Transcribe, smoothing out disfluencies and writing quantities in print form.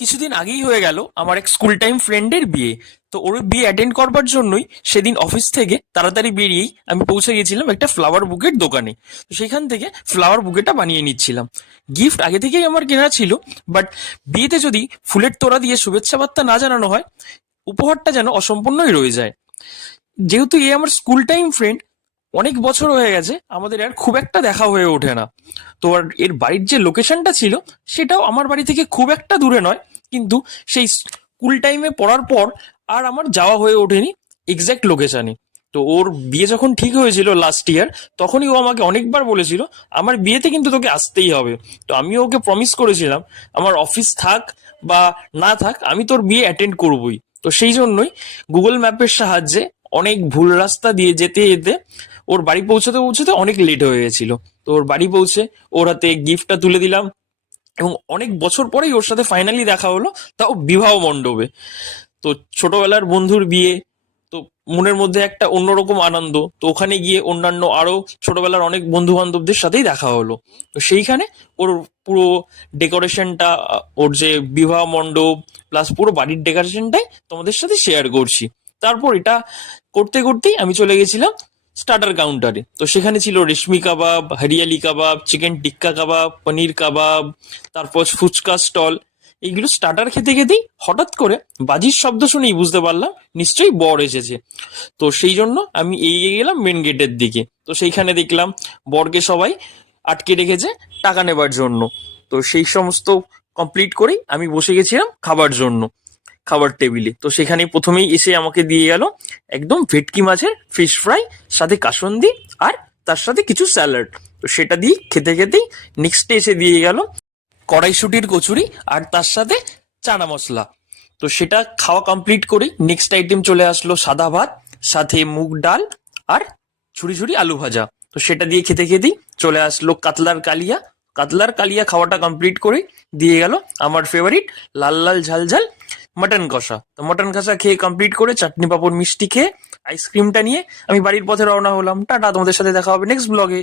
কিছুদিন আগেই হয়ে গেল আমার এক স্কুল টাইম ফ্রেন্ডের বিয়ে। তো ওর বিয়ে অ্যাটেন্ড করবার জন্যই সেদিন অফিস থেকে তাড়াতাড়ি বেরিয়েই আমি পৌঁছে গেছিলাম একটা ফ্লাওয়ার বুকের দোকানে। তো সেখান থেকে ফ্লাওয়ার বুকেটা বানিয়ে নিচ্ছিলাম। গিফট আগে থেকেই আমার কেনা ছিল, বাট বিয়েতে যদি ফুলের তোড়া দিয়ে শুভেচ্ছা বার্তা না জানানো হয়, উপহারটা যেন অসম্পূর্ণই রয়ে যায়। যেহেতু এ আমার স্কুল টাইম ফ্রেন্ড, অনেক বছর হয়ে গেছে আমাদের আর খুব একটা দেখা হয়ে ওঠে না। তো আর এর বাড়ির যে লোকেশনটা ছিল সেটাও আমার বাড়ি থেকে খুব একটা দূরে নয়, কিন্তু সেই স্কুল টাইমে পড়ার পর আর আমার যাওয়া হয়ে ওঠেনি এক্স্যাক্ট লোকেশনে। তো ওর বিয়ে যখন ঠিক হয়েছিল লাস্ট ইয়ার, তখনই ও আমাকে অনেকবার বলেছিল আমার বিয়েতে কিন্তু তোকে আসতেই হবে। তো আমিও ওকে প্রমিস করেছিলাম আমার অফিস থাক বা না থাক আমি তোর বিয়ে অ্যাটেন্ড করবই। তো সেই জন্যই গুগল ম্যাপের সাহায্যে অনেক ভুল রাস্তা দিয়ে যেতে যেতে ওর বাড়ি পৌঁছতে পৌঁছতে অনেক লেট হয়ে গেছিল। তো ওর বাড়ি পৌঁছে ওর হাতে গিফটটা তুলে দিলাম, এবং অনেক বছর পরেই ওর সাথে ফাইনালি দেখা হলো, তাও বিবাহ মণ্ডপে। তো ছোটবেলার বন্ধুর বিয়ে, তো মনের মধ্যে একটা অন্যরকম আনন্দ। তো ওখানে গিয়ে অন্যান্য আরো ছোটবেলার অনেক বন্ধু বান্ধবদের সাথেই দেখা হলো। তো সেইখানে ওর পুরো ডেকোরেশনটা, ওর যে বিবাহ মণ্ডপ প্লাস পুরো বাড়ির ডেকোরেশনটাই তোমাদের সাথে শেয়ার করছি। তারপর এটা করতে করতেই আমি চলে গেছিলাম স্টার্টার কাউন্টারে। তো সেখানে ছিল রেশমি কাবাব, হরিয়ালি কাবাব, চিকেন টিক্কা কাবাব, পনির কাবাব, তারপর ফুচকা স্টল। এইগুলো স্টার্টার খেতে খেতেই হঠাৎ করে বাজির শব্দ শুনেই বুঝতে পারলাম নিশ্চয়ই বর এসেছে। তো সেই জন্য আমি এগিয়ে গেলাম মেন গেটের দিকে। তো সেইখানে দেখলাম বরকে সবাই আটকে রেখেছে টাকা নেবার জন্য। তো সেই সমস্ত কমপ্লিট করেই আমি বসে গেছিলাম খাবার জন্য, খাবার টেবিলে। তো সেখানে প্রথমেই এসে আমাকে দিয়ে গেল একদম ভেটকি মাছের ফিশ ফ্রাই, সাথে কাসুন্দি, আর তার সাথে কিছু স্যালাড। তো সেটা দিয়ে খেতে খেতেই নেক্সটে এসে দিয়ে গেল কড়াইশুটির কচুরি, আর তার সাথে চানা মশলা। তো সেটা খাওয়া কমপ্লিট করেই নেক্সট আইটেম চলে আসলো সাদা ভাত, সাথে মুগ ডাল, আর ঝুড়ি ঝুড়ি আলু ভাজা। তো সেটা দিয়ে খেতে খেতেই চলে আসলো কাতলার কালিয়া। কাতলার কালিয়া খাওয়াটা কমপ্লিট করে দিয়ে গেল আমার ফেভারিট লাল লাল ঝাল ঝাল মাটন কষা। তো মাটন কষা খেয়ে কমপ্লিট করে চাটনি পাঁপড় মিষ্টি খেয়ে আইসক্রিমটা নিয়ে আমি বাড়ির পথে রওনা হলাম। টাটা, তোমাদের সাথে দেখা হবে নেক্সট ব্লগে।